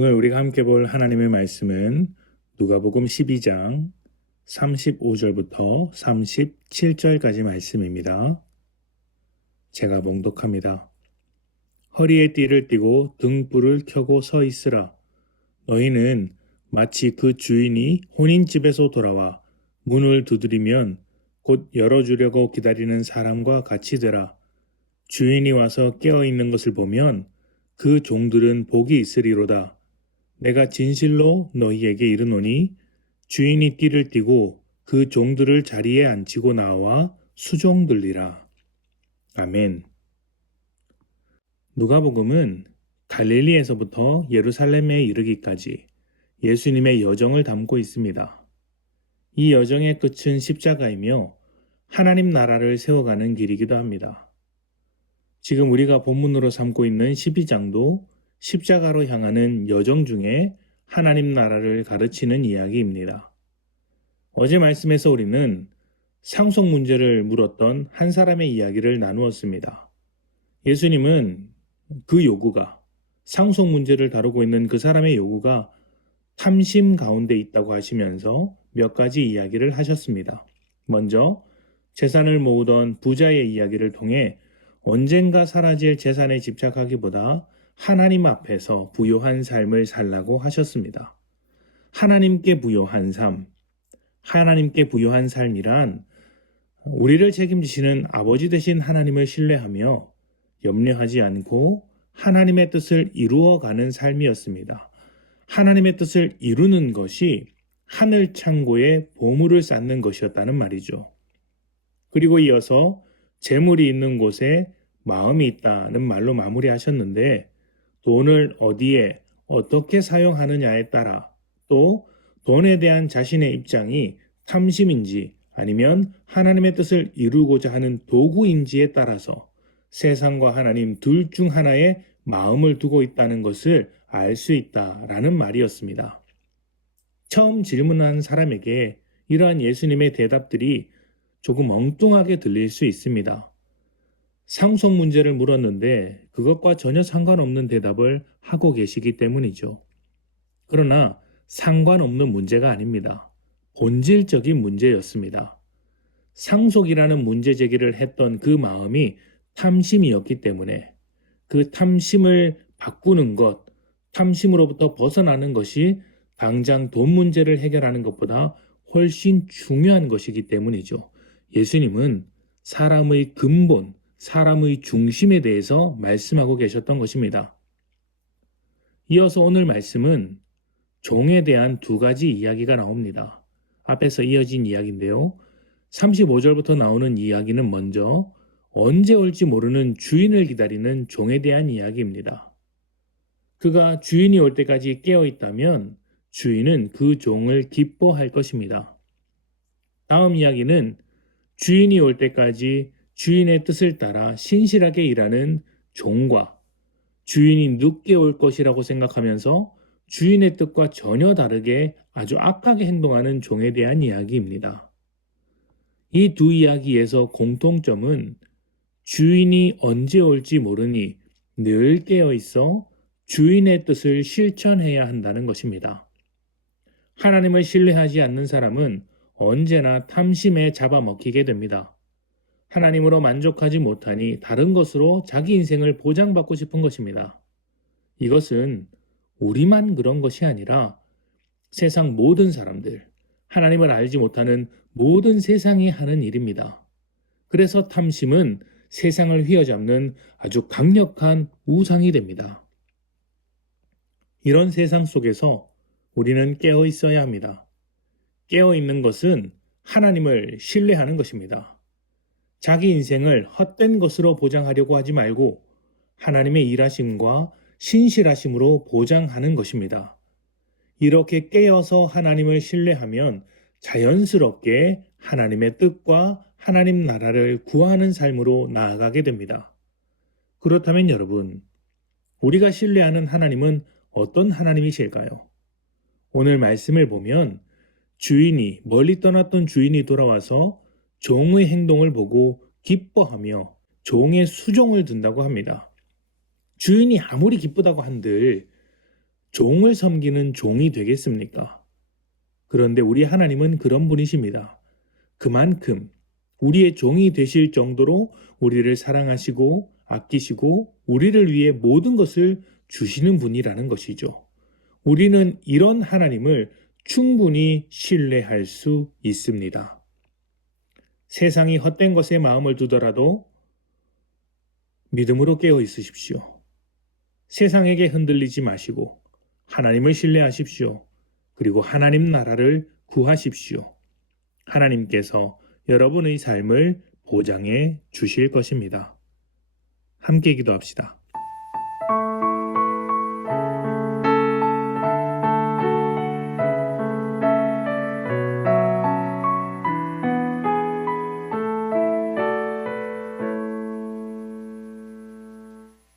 오늘 우리가 함께 볼 하나님의 말씀은 누가복음 12장 35절부터 37절까지 말씀입니다. 제가 봉독합니다. 허리에 띠를 띠고 등불을 켜고 서 있으라. 너희는 마치 그 주인이 혼인집에서 돌아와 문을 두드리면 곧 열어주려고 기다리는 사람과 같이 되라. 주인이 와서 깨어있는 것을 보면 그 종들은 복이 있으리로다. 내가 진실로 너희에게 이르노니 주인이 띠를 띠고 그 종들을 자리에 앉히고 나와 수종들리라. 아멘. 누가복음은 갈릴리에서부터 예루살렘에 이르기까지 예수님의 여정을 담고 있습니다. 이 여정의 끝은 십자가이며 하나님 나라를 세워가는 길이기도 합니다. 지금 우리가 본문으로 삼고 있는 12장도 십자가로 향하는 여정 중에 하나님 나라를 가르치는 이야기입니다. 어제 말씀에서 우리는 상속 문제를 물었던 한 사람의 이야기를 나누었습니다. 예수님은 그 요구가, 상속 문제를 다루고 있는 그 사람의 요구가 탐심 가운데 있다고 하시면서 몇 가지 이야기를 하셨습니다. 먼저 재산을 모으던 부자의 이야기를 통해 언젠가 사라질 재산에 집착하기보다 하나님 앞에서 부요한 삶을 살라고 하셨습니다. 하나님께 부요한 삶, 하나님께 부요한 삶이란 우리를 책임지시는 아버지 되신 하나님을 신뢰하며 염려하지 않고 하나님의 뜻을 이루어가는 삶이었습니다. 하나님의 뜻을 이루는 것이 하늘 창고에 보물을 쌓는 것이었다는 말이죠. 그리고 이어서 재물이 있는 곳에 마음이 있다는 말로 마무리하셨는데 돈을 어디에 어떻게 사용하느냐에 따라 또 돈에 대한 자신의 입장이 탐심인지 아니면 하나님의 뜻을 이루고자 하는 도구인지에 따라서 세상과 하나님 둘 중 하나에 마음을 두고 있다는 것을 알 수 있다라는 말이었습니다. 처음 질문한 사람에게 이러한 예수님의 대답들이 조금 엉뚱하게 들릴 수 있습니다. 상속 문제를 물었는데 그것과 전혀 상관없는 대답을 하고 계시기 때문이죠. 그러나 상관없는 문제가 아닙니다. 본질적인 문제였습니다. 상속이라는 문제 제기를 했던 그 마음이 탐심이었기 때문에 그 탐심을 바꾸는 것, 탐심으로부터 벗어나는 것이 당장 돈 문제를 해결하는 것보다 훨씬 중요한 것이기 때문이죠. 예수님은 사람의 근본, 사람의 중심에 대해서 말씀하고 계셨던 것입니다. 이어서 오늘 말씀은 종에 대한 두 가지 이야기가 나옵니다. 앞에서 이어진 이야기인데요. 35절부터 나오는 이야기는 먼저 언제 올지 모르는 주인을 기다리는 종에 대한 이야기입니다. 그가 주인이 올 때까지 깨어 있다면 주인은 그 종을 기뻐할 것입니다. 다음 이야기는 주인이 올 때까지 주인의 뜻을 따라 신실하게 일하는 종과 주인이 늦게 올 것이라고 생각하면서 주인의 뜻과 전혀 다르게 아주 악하게 행동하는 종에 대한 이야기입니다. 이 두 이야기에서 공통점은 주인이 언제 올지 모르니 늘 깨어 있어 주인의 뜻을 실천해야 한다는 것입니다. 하나님을 신뢰하지 않는 사람은 언제나 탐심에 잡아먹히게 됩니다. 하나님으로 만족하지 못하니 다른 것으로 자기 인생을 보장받고 싶은 것입니다. 이것은 우리만 그런 것이 아니라 세상 모든 사람들, 하나님을 알지 못하는 모든 세상이 하는 일입니다. 그래서 탐심은 세상을 휘어잡는 아주 강력한 우상이 됩니다. 이런 세상 속에서 우리는 깨어 있어야 합니다. 깨어 있는 것은 하나님을 신뢰하는 것입니다. 자기 인생을 헛된 것으로 보장하려고 하지 말고 하나님의 일하심과 신실하심으로 보장하는 것입니다. 이렇게 깨어서 하나님을 신뢰하면 자연스럽게 하나님의 뜻과 하나님 나라를 구하는 삶으로 나아가게 됩니다. 그렇다면 여러분, 우리가 신뢰하는 하나님은 어떤 하나님이실까요? 오늘 말씀을 보면 주인이 멀리 떠났던 주인이 돌아와서 종의 행동을 보고 기뻐하며 종의 수종을 둔다고 합니다. 주인이 아무리 기쁘다고 한들 종을 섬기는 종이 되겠습니까? 그런데 우리 하나님은 그런 분이십니다. 그만큼 우리의 종이 되실 정도로 우리를 사랑하시고 아끼시고 우리를 위해 모든 것을 주시는 분이라는 것이죠. 우리는 이런 하나님을 충분히 신뢰할 수 있습니다. 세상이 헛된 것에 마음을 두더라도 믿음으로 깨어 있으십시오. 세상에게 흔들리지 마시고 하나님을 신뢰하십시오. 그리고 하나님 나라를 구하십시오. 하나님께서 여러분의 삶을 보장해 주실 것입니다. 함께 기도합시다.